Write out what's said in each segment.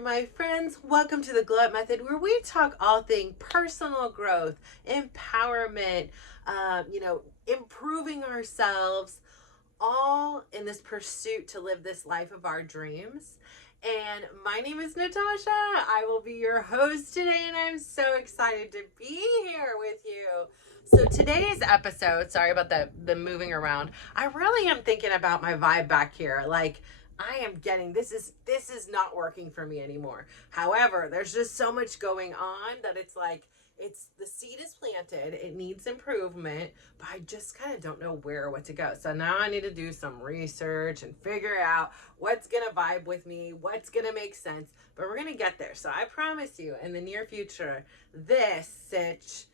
there, my friends. Welcome to the Glow Up Method, where we talk all things personal growth, empowerment, improving ourselves, all in this pursuit to live this life of our dreams. And my name is Natasha. I will be your host today, and I'm so excited to be here with you. So today's episode, sorry about the moving around. I really am thinking about my vibe back here. Like, I am getting this is not working for me anymore. However, there's just so much going on that it's like it's the seed is planted, it needs improvement, but I just kind of don't know where or what to go. So now I need to do some research and figure out what's gonna vibe with me, what's gonna make sense, but we're gonna get there. So I promise you, in the near future, this sitch,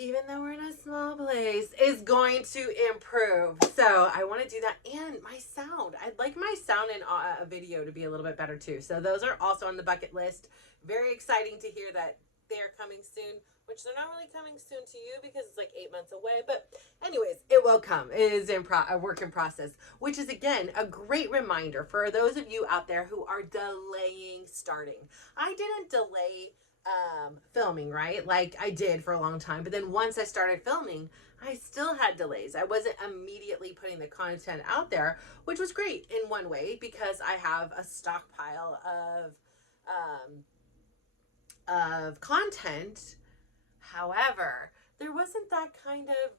even though we're in a small place, is going to improve. So I want to do that. And my sound, I'd like my sound in a video to be a little bit better too. So those are also on the bucket list. Very exciting to hear that they're coming soon, which they're not really coming soon to you because it's like 8 months away. But anyways, it will come. It is a work in process, which is, again, a great reminder for those of you out there who are delaying starting. I didn't delay filming, right? Like I did for a long time. But then once I started filming, I still had delays. I wasn't immediately putting the content out there, which was great in one way because I have a stockpile of content. However, there wasn't that kind of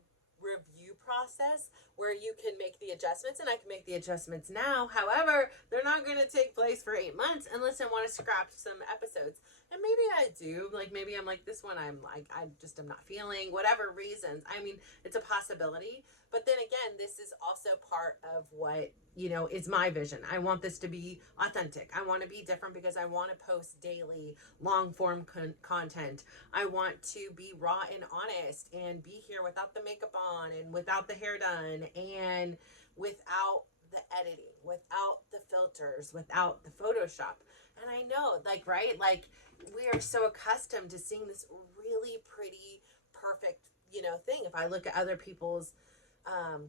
review process where you can make the adjustments, and I can make the adjustments now. However, they're not going to take place for 8 months unless I want to scrap some episodes. And maybe I do, like maybe I'm like, this one I'm like, I just am not feeling, whatever reasons. I mean, it's a possibility. But then again, this is also part of what, is my vision. I want this to be authentic. I want to be different because I want to post daily long form content. I want to be raw and honest and be here without the makeup on and without the hair done and without the editing, without the filters, without the Photoshop. And I know, like, right? Like, we are so accustomed to seeing this really pretty, perfect, thing. If I look at other people's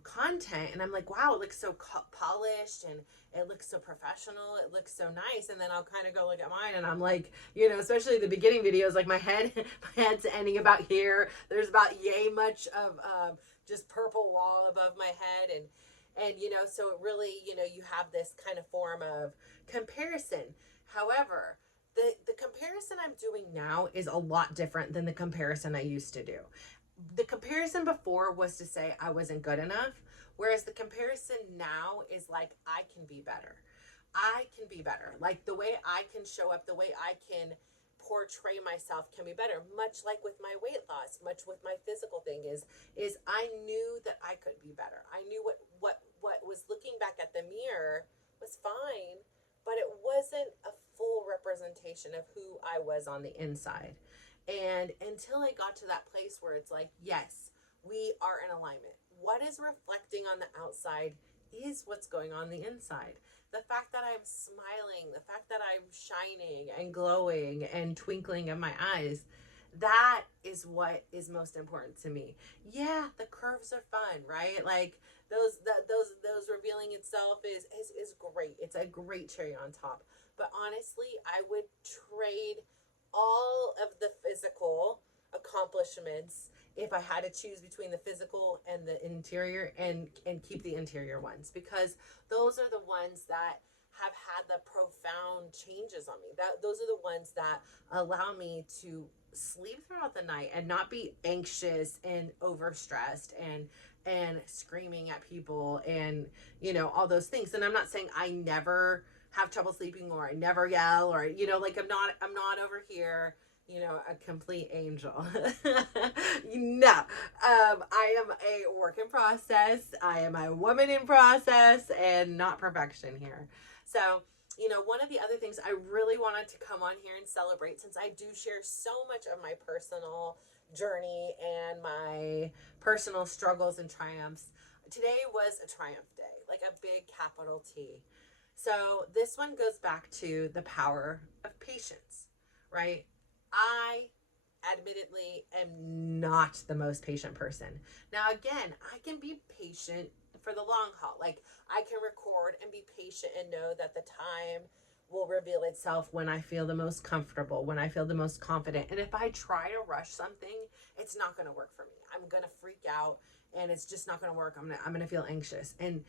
content and I'm like, wow, it looks so polished and it looks so professional, it looks so nice, and then I'll kind of go look at mine and I'm like, especially the beginning videos, like my head's ending about here, there's about yay much of just purple wall above my head, and so it really, you have this kind of form of comparison. However, the comparison I'm doing now is a lot different than the comparison I used to do. The comparison before was to say I wasn't good enough, whereas the comparison now is like, I can be better. I can be better. Like the way I can show up, the way I can portray myself can be better. Much like with my weight loss, much with my physical thing is I knew that I could be better. I knew what was looking back at the mirror was fine, but it wasn't a full representation of who I was on the inside. And until I got to that place where it's like, yes, we are in alignment. What is reflecting on the outside is what's going on the inside. The fact that I'm smiling, the fact that I'm shining and glowing and twinkling in my eyes, that is what is most important to me. Yeah, the curves are fun, right? Like those revealing itself is great. It's a great cherry on top. But honestly, I would trade all of the physical accomplishments if I had to choose between the physical and the interior, and keep the interior ones, because those are the ones that have had the profound changes on me. Those are the ones that allow me to sleep throughout the night and not be anxious and overstressed and screaming at people and all those things. And I'm not saying I never have trouble sleeping or I never yell or like I'm not over here a complete angel. No, I am a work in process. I am a woman in process and not perfection here. So one of the other things I really wanted to come on here and celebrate, since I do share so much of my personal journey and my personal struggles and triumphs, today was a triumph day, like a big capital T. So this one goes back to the power of patience, right? I admittedly am not the most patient person. Now, again, I can be patient for the long haul. Like I can record and be patient and know that the time will reveal itself when I feel the most comfortable, when I feel the most confident. And if I try to rush something, it's not going to work for me. I'm going to freak out and it's just not going to work. I'm going to feel anxious. And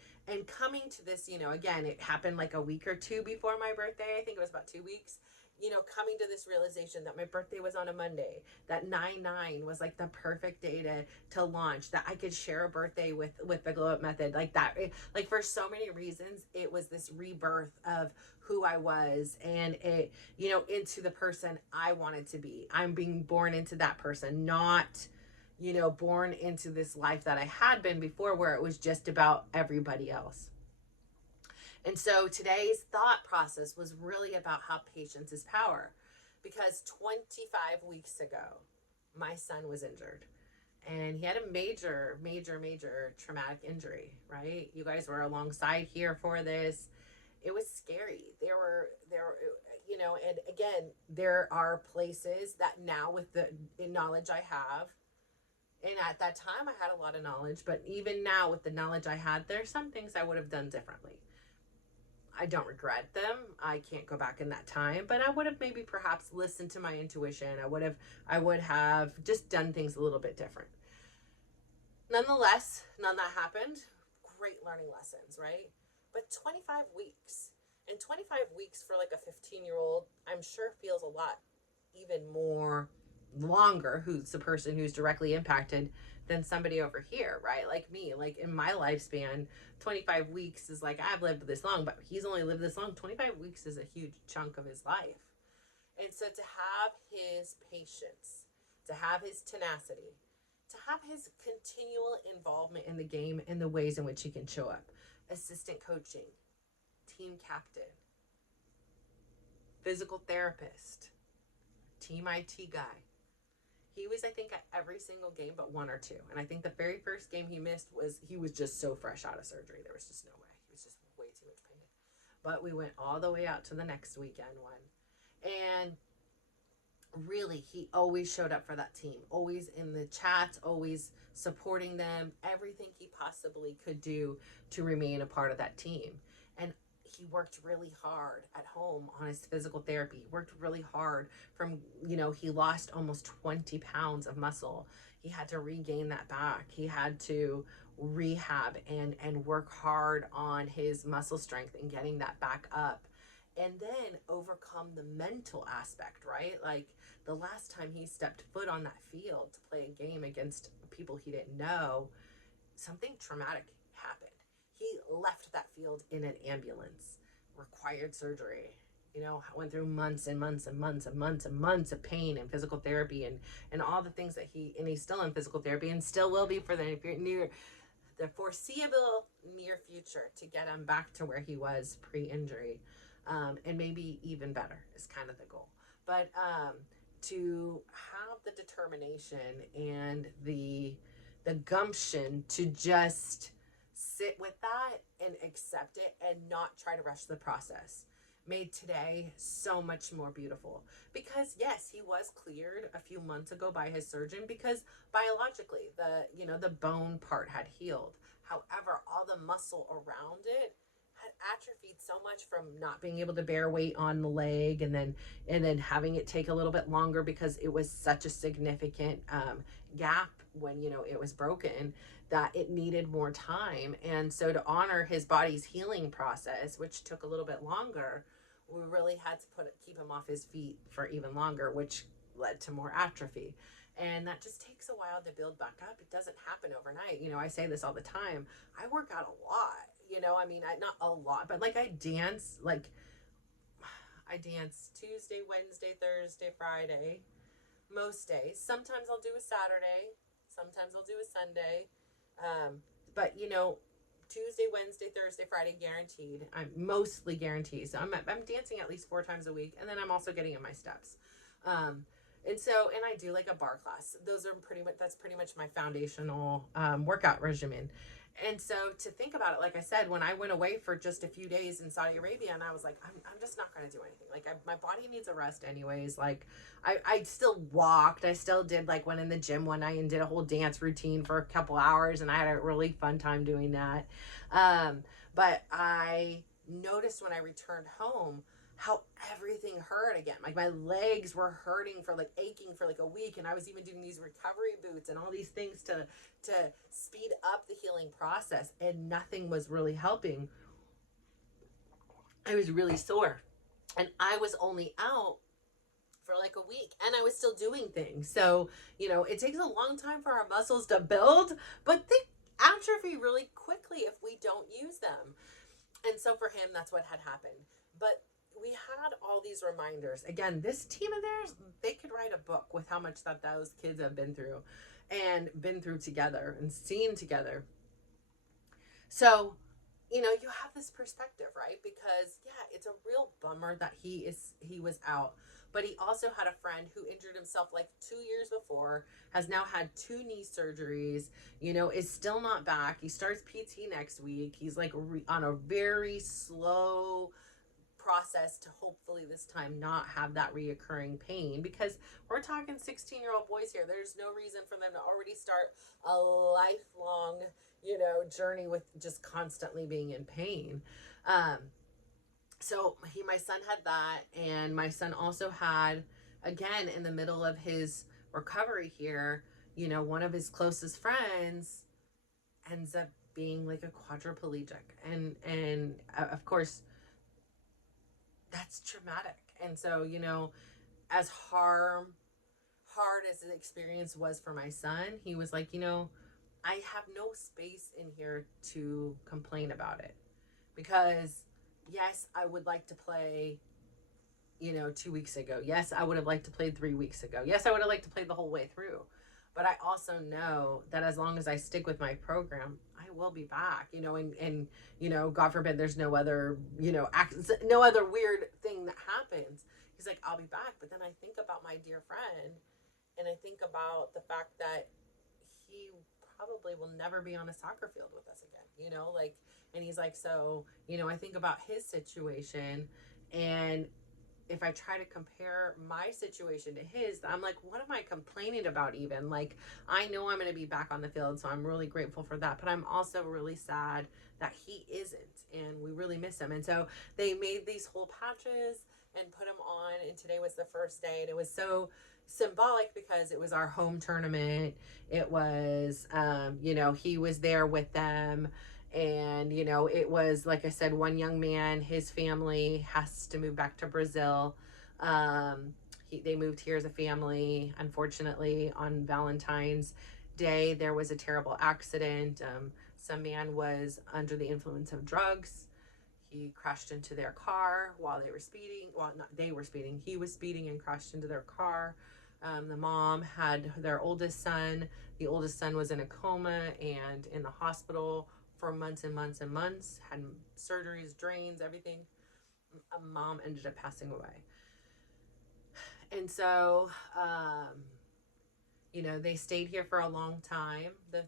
coming to this, you know, again, it happened like a week or two before my birthday. I think it was about 2 weeks. You know, coming to this realization that my birthday was on a Monday, that 9/9 was like the perfect day to launch, that I could share a birthday with the Glow Up Method, like that, like for so many reasons, it was this rebirth of who I was, and it, you know, into the person I wanted to be. I'm being born into that person, not, you know, born into this life that I had been before where it was just about everybody else. And so today's thought process was really about how patience is power. Because 25 weeks ago, my son was injured. And he had a major, major, major traumatic injury, right? You guys were alongside here for this. It was scary. There were, you know, and again, there are places that now with the knowledge I have, and at that time I had a lot of knowledge, but even now with the knowledge I had, there's some things I would have done differently. I don't regret them. I can't go back in that time, but I would have maybe perhaps listened to my intuition. I would have just done things a little bit different. Nonetheless, none of that happened. Great learning lessons, right? But 25 weeks. And 25 weeks for like a 15-year-old, I'm sure feels a lot even more longer, who's the person who's directly impacted, than somebody over here, right? Like me, like in my lifespan, 25 weeks is like, I've lived this long, but he's only lived this long. 25 weeks is a huge chunk of his life. And so to have his patience, to have his tenacity, to have his continual involvement in the game and the ways in which he can show up, assistant coaching, team captain, physical therapist, team IT guy. He was, I think, at every single game but one or two. And I think the very first game he missed was, he was just so fresh out of surgery. There was just no way. He was just way too much pain. But we went all the way out to the next weekend one. And really, he always showed up for that team. Always in the chats, always supporting them. Everything he possibly could do to remain a part of that team. And he worked really hard at home on his physical therapy. He worked really hard from, you know, he lost almost 20 pounds of muscle. He had to regain that back. He had to rehab and work hard on his muscle strength and getting that back up. And then overcome the mental aspect, right? Like the last time he stepped foot on that field to play a game against people he didn't know, something traumatic happened. He left that field in an ambulance, required surgery, you know, went through months and months and months and months and months of pain and physical therapy and all the things that he's still in physical therapy and still will be for the foreseeable near future to get him back to where he was pre-injury. And maybe even better is kind of the goal. But to have the determination and the gumption to just sit with that and accept it and not try to rush the process made today so much more beautiful. Because yes, he was cleared a few months ago by his surgeon because biologically the bone part had healed. However, all the muscle around it had atrophied so much from not being able to bear weight on the leg, and then having it take a little bit longer because it was such a significant gap when it was broken, that it needed more time. And so to honor his body's healing process, which took a little bit longer, we really had to keep him off his feet for even longer, which led to more atrophy. And that just takes a while to build back up. It doesn't happen overnight. I say this all the time. I work out a lot. Not a lot, but I dance Tuesday, Wednesday, Thursday, Friday, most days. Sometimes I'll do a Saturday. Sometimes I'll do a Sunday. But Tuesday, Wednesday, Thursday, Friday, guaranteed. I'm mostly guaranteed. So I'm dancing at least 4 times a week. And then I'm also getting in my steps. And I do a bar class. That's pretty much my foundational workout regimen. And so to think about it, like I said, when I went away for just a few days in Saudi Arabia, and I was like, I'm just not going to do anything. My body needs a rest anyways. I still walked. I still did went in the gym one night and did a whole dance routine for a couple hours. And I had a really fun time doing that. But I noticed when I returned home how everything hurt again. Like my legs were hurting for like aching for like a week, and I was even doing these recovery boots and all these things to speed up the healing process, and nothing was really helping. I was really sore, and I was only out for like a week, and I was still doing things. So, it takes a long time for our muscles to build, but they atrophy really quickly if we don't use them. And so for him, that's what had happened. But we had all these reminders. Again, this team of theirs, they could write a book with how much that those kids have been through and been through together and seen together. So, you have this perspective, right? Because yeah, it's a real bummer that he was out. But he also had a friend who injured himself like 2 years before, has now had 2 knee surgeries, is still not back. He starts PT next week. He's like on a very slow process to hopefully this time not have that reoccurring pain, because we're talking 16-year-old boys here. There's no reason for them to already start a lifelong journey with just constantly being in pain. So my son had that, and my son also had, again, in the middle of his recovery here, one of his closest friends ends up being like a quadriplegic, and of course that's traumatic. And so, as hard as the experience was for my son, he was like, I have no space in here to complain about it, because yes, I would like to play, 2 weeks ago. Yes, I would have liked to play 3 weeks ago. Yes, I would have liked to play the whole way through. But I also know that as long as I stick with my program, I will be back, and God forbid there's no other, no other weird thing that happens. He's like, I'll be back. But then I think about my dear friend, and I think about the fact that he probably will never be on a soccer field with us again, and he's like, so, I think about his situation, and if I try to compare my situation to his, I'm like, what am I complaining about even? Like, I know I'm going to be back on the field, so I'm really grateful for that. But I'm also really sad that he isn't, and we really miss him. And so they made these whole patches and put him on, and today was the first day, and it was so symbolic because it was our home tournament. It was, he was there with them. And, it was, like I said, one young man, his family has to move back to Brazil. They moved here as a family. Unfortunately, on Valentine's Day, there was a terrible accident. Some man was under the influence of drugs. He crashed into their car while they were speeding. Well, not they were speeding. He was speeding and crashed into their car. The mom had their oldest son. The oldest son was in a coma and in the hospital for months and months and months, had surgeries, drains, everything. Mom ended up passing away. And so, they stayed here for a long time. The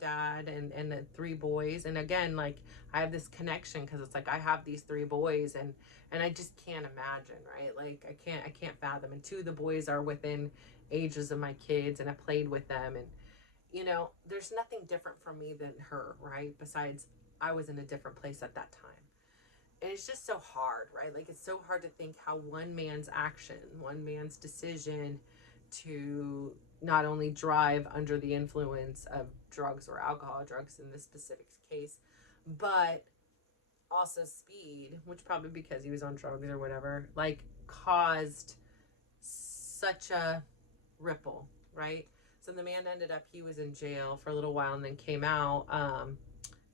dad and the 3 boys. And again, like, I have this connection because it's like I have these 3 boys, and I just can't imagine, right? Like I can't fathom. And 2 of the boys are within ages of my kids, and I played with them, and there's nothing different from me than her, right? Besides, I was in a different place at that time. And it's just so hard, right? Like, it's so hard to think how one man's action, one man's decision to not only drive under the influence of drugs or alcohol, drugs in this specific case, but also speed, which probably because he was on drugs or whatever, like, caused such a ripple, right? So the man ended up, he was in jail for a little while and then came out,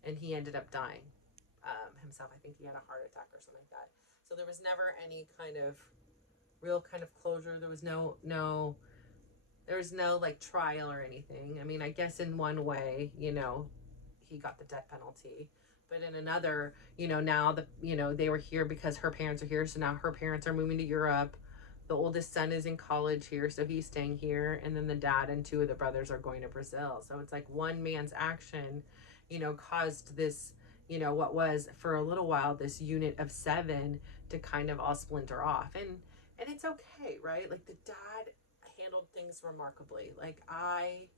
and he ended up dying himself. I think he had a heart attack or something like that. So there was never any kind of real kind of closure. There was no like trial or anything. I mean, I guess in one way, he got the death penalty. But in another, now they were here because her parents are here. So now her parents are moving to Europe. The oldest son is in college here, so he's staying here. And then the dad and 2 of the brothers are going to Brazil. So it's like one man's action, caused this, what was for a little while, this unit of 7 to kind of all splinter off. And it's okay, right? Like, the dad handled things remarkably. Like, I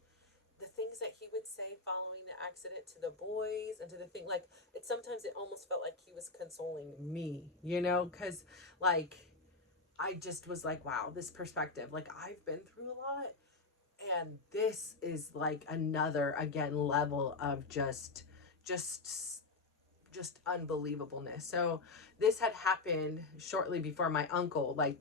the things that he would say following the accident to the boys and to the thing, like, it sometimes it almost felt like he was consoling me, you know, because like I just was like, wow, this perspective, like I've been through a lot, and this is like another again level of just just unbelievableness. So this had happened shortly before my uncle, like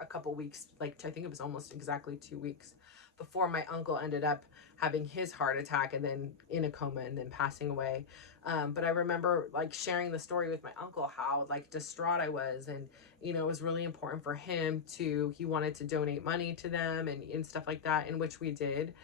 a couple weeks, like I think it was almost exactly 2 weeks before my uncle ended up having his heart attack and then in a coma and then passing away. But I remember like sharing the story with my uncle, how like distraught I was, and you know, it was really important for him to, he wanted to donate money to them and stuff like that, in which we did.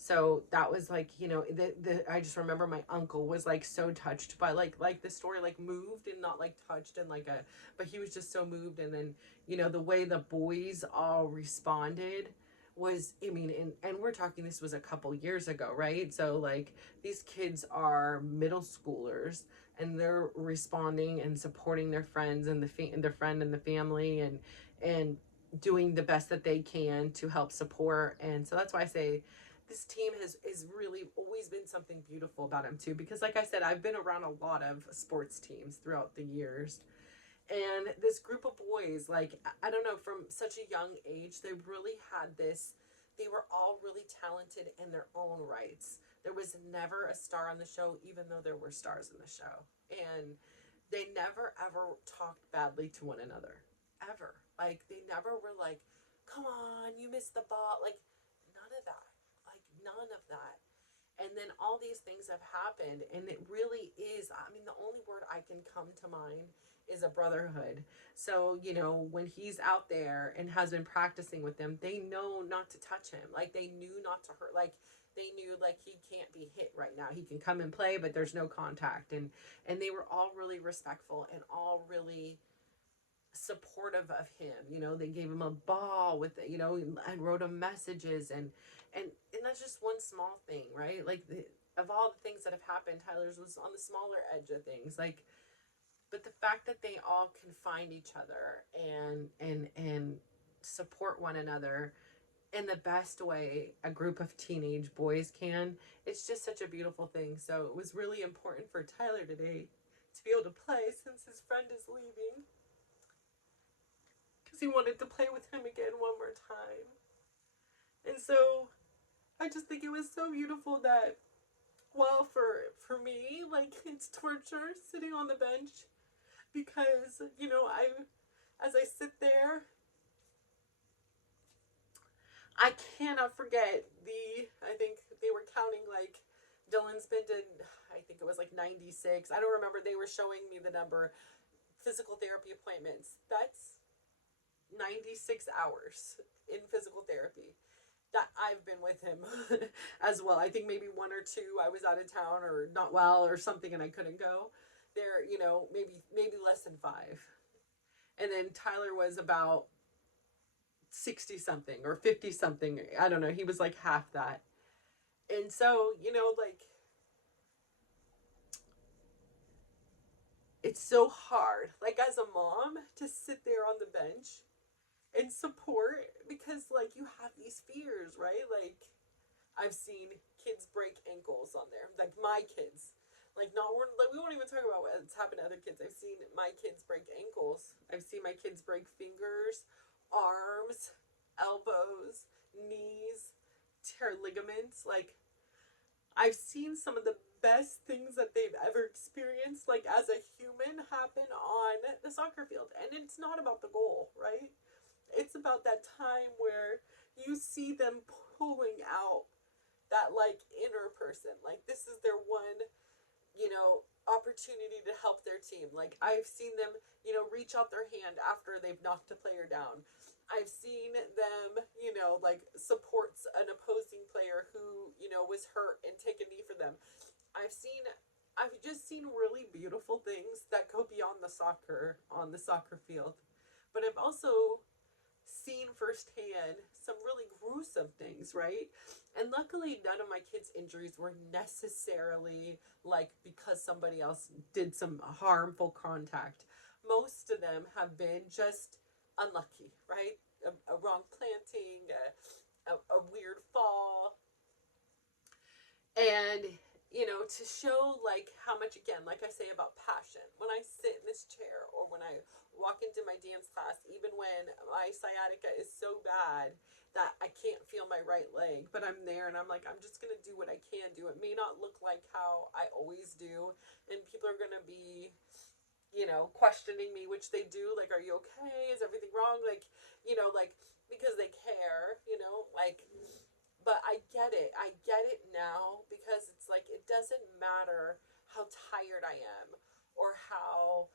So that was like, you know, the I just remember my uncle was like so touched by like the story, like moved and not like touched and like a, but he was just so moved. And then, you know, the way the boys all responded was, I mean, and we're talking, this was a couple years ago, right? So like these kids are middle schoolers, and they're responding and supporting their friends and their friend and the family, and doing the best that they can to help support. And so that's why I say this team has really always been something beautiful about him too, because like I said, I've been around a lot of sports teams throughout the years, and this group of boys, like I don't know, from such a young age, they really had this, they were all really talented in their own rights. There was never a star on the show, even though there were stars in the show. And they never ever talked badly to one another, ever. Like they never were like, come on, you missed the ball, like none of that, like none of that. And then all these things have happened, and it really is, I mean, the only word I can come to mind is a brotherhood. So you know, when he's out there and has been practicing with them, they know not to touch him, like they knew not to hurt, like they knew like he can't be hit right now, he can come and play, but there's no contact. And they were all really respectful and all really supportive of him. You know, they gave him a ball with, you know, and wrote him messages, and that's just one small thing, right? Like of all the things that have happened, Tyler's was on the smaller edge of things. Like, but the fact that they all can find each other and support one another in the best way a group of teenage boys can, it's just such a beautiful thing. So it was really important for Tyler today to be able to play, since his friend is leaving, because he wanted to play with him again one more time. And so I just think it was so beautiful that, well, for me, like it's torture sitting on the bench, because you know, I, as I sit there, I cannot forget the, I think they were counting like Dylan's been to, I think it was like 96. I don't remember. They were showing me the number, physical therapy appointments. That's 96 hours in physical therapy that I've been with him as well. I think maybe one or two I was out of town or not well or something and I couldn't go. There, you know, maybe less than 5. And then Tyler was about 60 something or 50 something. I don't know. He was like half that. And so, you know, like it's so hard, like as a mom, to sit there on the bench and support, because like you have these fears, right? Like I've seen kids break ankles on there, like my kids. Like not, we're like, we won't even talk about what's happened to other kids. I've seen my kids break ankles. I've seen my kids break fingers, arms, elbows, knees, tear ligaments. Like I've seen some of the best things that they've ever experienced, like as a human, happen on the soccer field. And it's not about the goal, right? It's about that time where you see them pulling out that like inner person. Like this is their one, you know, opportunity to help their team. Like I've seen them, you know, reach out their hand after they've knocked a player down. I've seen them, you know, like supports an opposing player who, you know, was hurt and take a knee for them. I've seen, I've just seen really beautiful things that go beyond the soccer on the soccer field. But I've also seen firsthand some really gruesome things, right? And luckily, none of my kids' injuries were necessarily like because somebody else did some harmful contact. Most of them have been just unlucky, right? A wrong planting, a weird fall. And, to show like how much, again, like I say about passion, when I sit in this chair or when I walk into my dance class, even when my sciatica is so bad that I can't feel my right leg, but I'm there and I'm like, I'm just going to do what I can do. It may not look like how I always do, and people are going to be, questioning me, which they do, like, are you okay? Is everything wrong? Like, like, because they care, like, but I get it. I get it now, because it's like, it doesn't matter how tired I am or how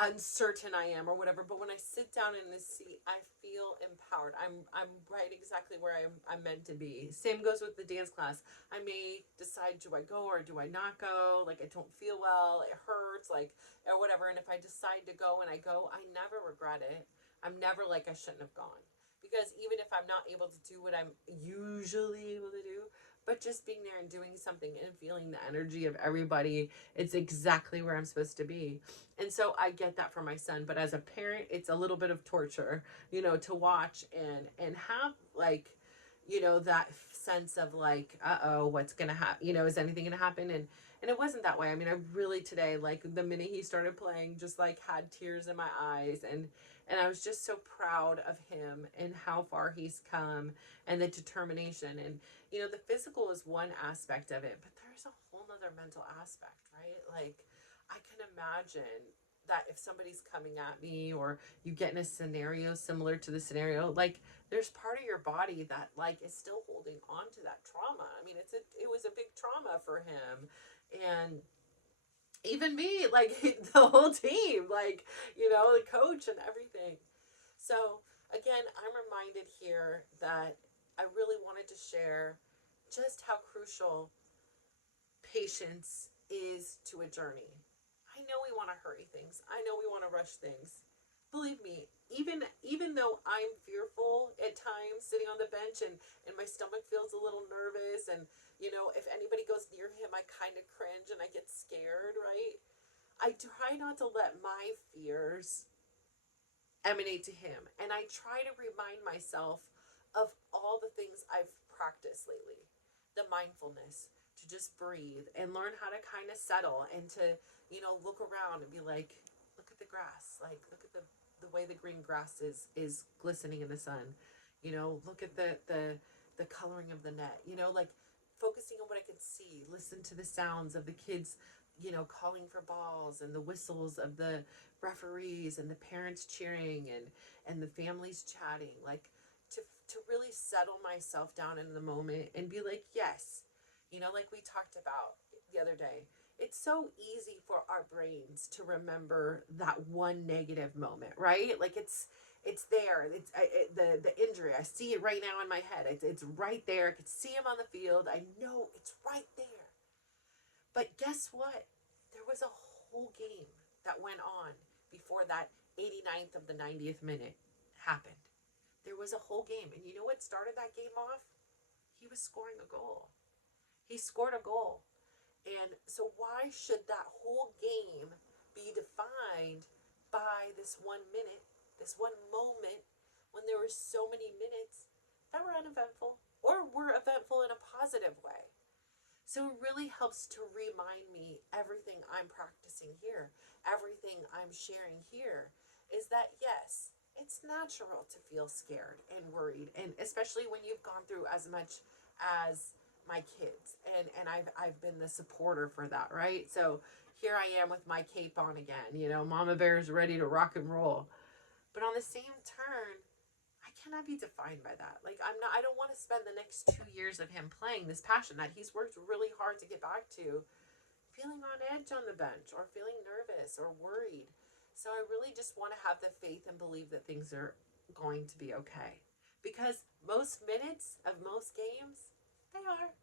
uncertain I am or whatever. But when I sit down in this seat, I feel empowered. I'm right exactly where I'm meant to be. Same goes with the dance class. I may decide, do I go or do I not go? Like, I don't feel well, it hurts, like, or whatever. And if I decide to go and I go, I never regret it. I'm never like I shouldn't have gone. Because even if I'm not able to do what I'm usually able to do, but just being there and doing something and feeling the energy of everybody, it's exactly where I'm supposed to be. And so I get that for my son, but as a parent, it's a little bit of torture, to watch and have, like, that sense of like, uh-oh, what's gonna happen, is anything gonna happen? And it wasn't that way. I mean, I really, today, like, the minute he started playing, just like had tears in my eyes, and I was just so proud of him and how far he's come, and the determination. And the physical is one aspect of it, but there's a whole nother mental aspect, right? Like, I can imagine that if somebody's coming at me, or you get in a scenario similar to the scenario, like, there's part of your body that, like, is still holding on to that trauma. I mean, it was a big trauma for him. And even me, like, the whole team, like, the coach and everything. So again, I'm reminded here that I really wanted to share just how crucial patience is to a journey. I know we want to hurry things. I know we want to rush things. Believe me, even though I'm fearful at times sitting on the bench, and my stomach feels a little nervous, and if anybody goes near him, I kind of cringe and I get scared, right? I try not to let my fears emanate to him, and I try to remind myself of all the things I've practiced lately. The mindfulness, to just breathe and learn how to kind of settle, and to, look around and be like, look at the grass, like, look at the way the green grass is glistening in the sun. Look at the coloring of the net, like, focusing on what I can see, listen to the sounds of the kids, calling for balls, and the whistles of the referees, and the parents cheering, and the families chatting, like, to really settle myself down in the moment and be like, yes, like we talked about the other day, it's so easy for our brains to remember that one negative moment, right? Like, it's there. The injury. I see it right now in my head. It's right there. I could see him on the field. I know it's right there. But guess what? There was a whole game that went on before that 89th of the 90th minute happened. There was a whole game. And you know what started that game off? He was scoring a goal. He scored a goal. And so why should that whole game be defined by this 1 minute, this one moment, when there were so many minutes that were uneventful, or were eventful in a positive way? So it really helps to remind me, everything I'm practicing here, everything I'm sharing here, is that yes, it's natural to feel scared and worried, and especially when you've gone through as much as my kids, and I've been the supporter for that, right? So here I am with my cape on again, Mama Bear's ready to rock and roll. But on the same turn, I cannot be defined by that. Like, I don't want to spend the next 2 years of him playing this passion that he's worked really hard to get back to, feeling on edge on the bench, or feeling nervous or worried. So I really just want to have the faith and believe that things are going to be okay. Because most minutes of most games, they are.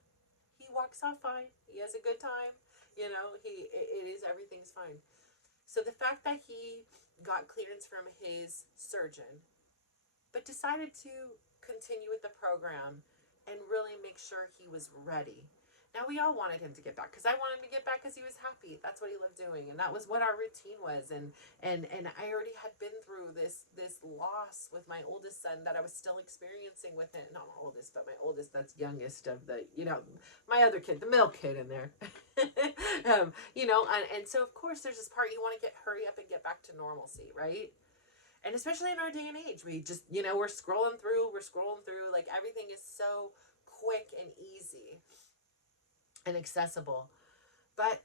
He walks off fine. He has a good time. It is, everything's fine. So the fact that he got clearance from his surgeon, but decided to continue with the program and really make sure he was ready. Now, we all wanted him to get back, because I wanted him to get back because he was happy. That's what he loved doing, and that was what our routine was. And I already had been through this loss with my oldest son that I was still experiencing with him. Not my oldest, but my oldest, that's youngest of the, my other kid, the middle kid in there. And so of course there's this part you want to hurry up and get back to normalcy, right? And especially in our day and age, we just, we're scrolling through, like everything is so quick and easy and accessible. But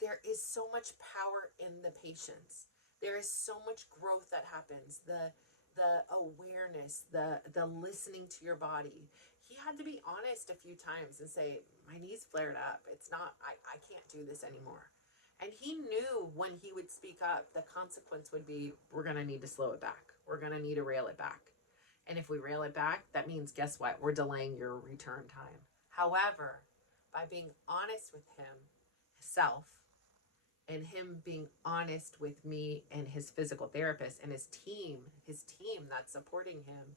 there is so much power in the patience. There is so much growth that happens. The awareness, the listening to your body. He had to be honest a few times and say, my knees flared up. It's not, I can't do this anymore. And he knew when he would speak up, the consequence would be, we're going to need to slow it back. We're going to need to rail it back. And if we rail it back, that means, guess what? We're delaying your return time. However, by being honest with himself, and him being honest with me and his physical therapist and his team that's supporting him,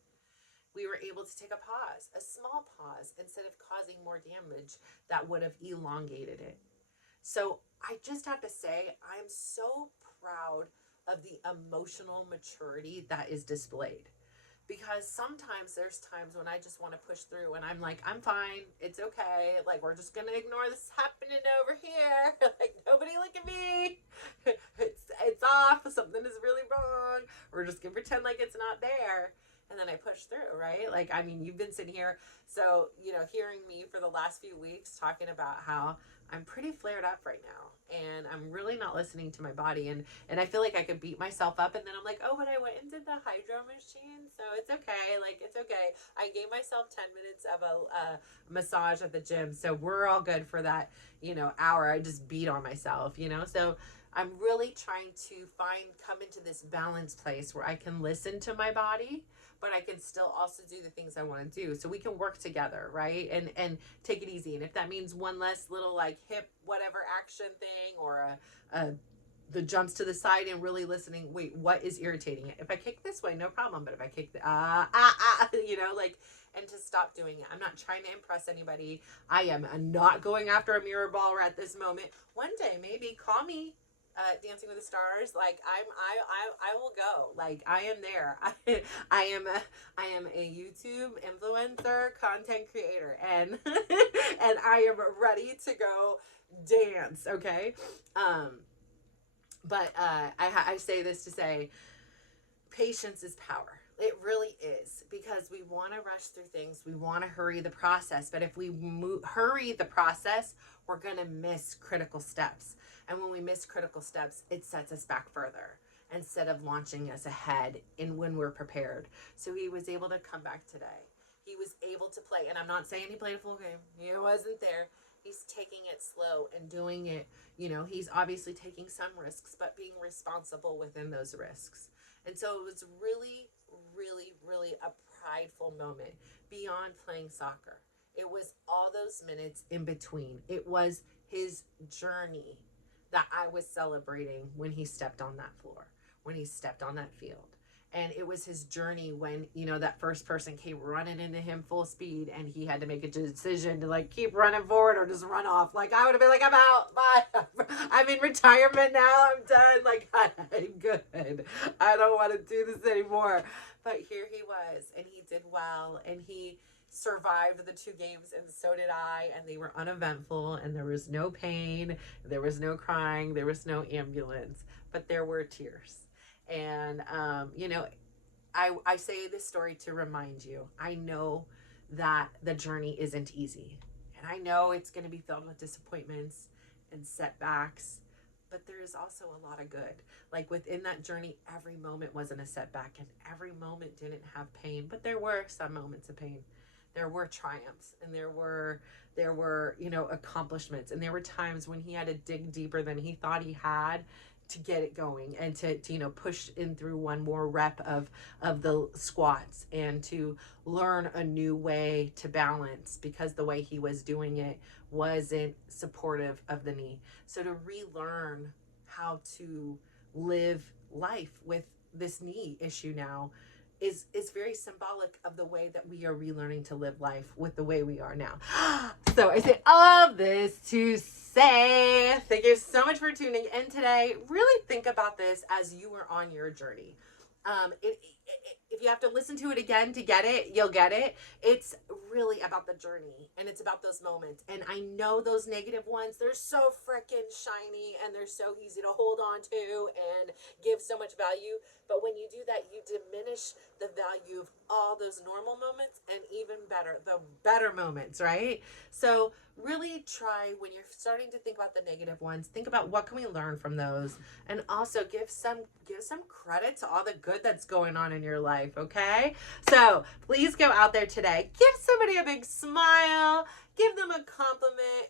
we were able to take a small pause, instead of causing more damage that would have elongated it. So I just have to say, I'm so proud of the emotional maturity that is displayed. Because sometimes there's times when I just want to push through, and I'm like, I'm fine. It's okay. Like, we're just going to ignore this happening over here. Like, nobody look at me. It's off. Something is really wrong. We're just going to pretend like it's not there. And then I push through, right? Like, I mean, you've been sitting here, so, hearing me for the last few weeks talking about how I'm pretty flared up right now, and I'm really not listening to my body, and I feel like I could beat myself up, and then I'm like, oh, but I went and did the hydro machine, so it's okay. Like, it's okay. I gave myself 10 minutes of a massage at the gym, so we're all good for that, hour. I just beat on myself, so I'm really trying to come into this balanced place where I can listen to my body, but I can still also do the things I want to do. So we can work together, right? And take it easy. And if that means one less little like hip whatever action thing, or the jumps to the side and really listening, wait, what is irritating it? If I kick this way, no problem. But if I kick and to stop doing it. I'm not trying to impress anybody. I am not going after a mirror ball at this moment. One day, maybe, call me. Dancing with the Stars, like I will go. Like, I am there. I am a YouTube influencer, content creator, and and I am ready to go dance. Okay, but I say this to say, patience is power. It really is, because we want to rush through things. We want to hurry the process, but if we hurry the process, we're gonna miss critical steps. And when we miss critical steps, it sets us back further instead of launching us ahead in when we're prepared. So he was able to come back today. He was able to play. And I'm not saying he played a full game. He wasn't there. He's taking it slow and doing it. He's obviously taking some risks, but being responsible within those risks. And so it was really, really, really a prideful moment beyond playing soccer. It was all those minutes in between. It was his journey that I was celebrating when he stepped on that floor, when he stepped on that field. And it was his journey when, that first person came running into him full speed, and he had to make a decision to like keep running forward or just run off. Like, I would have been like, I'm out. Bye. I'm in retirement now. I'm done. Like, I'm good. I don't want to do this anymore. But here he was, and he did well, and he survived the 2 games, and so did I, and they were uneventful, and there was no pain, there was no crying, there was no ambulance, but there were tears. And I say this story to remind you, I know that the journey isn't easy, and I know it's going to be filled with disappointments and setbacks, but there is also a lot of good. Like, within that journey, every moment wasn't a setback, and every moment didn't have pain, but there were some moments of pain. There were triumphs, and there were accomplishments, and there were times when he had to dig deeper than he thought he had to get it going, and to push in through one more rep of the squats, and to learn a new way to balance, because the way he was doing it wasn't supportive of the knee. So to relearn how to live life with this knee issue now is very symbolic of the way that we are relearning to live life with the way we are now. So I say all of this to say thank you so much for tuning in today. Really think about this as you are on your journey. If you have to listen to it again to get it, you'll get it. It's really about the journey, and it's about those moments. And I know those negative ones, they're so freaking shiny and they're so easy to hold on to and give so much value. But when you do that, you diminish the value of all those normal moments, and even better, the better moments, right? So really try, when you're starting to think about the negative ones, think about what can we learn from those, and also give some credit to all the good that's going on in your life. Okay, so please go out there today, give somebody a big smile, give them a compliment,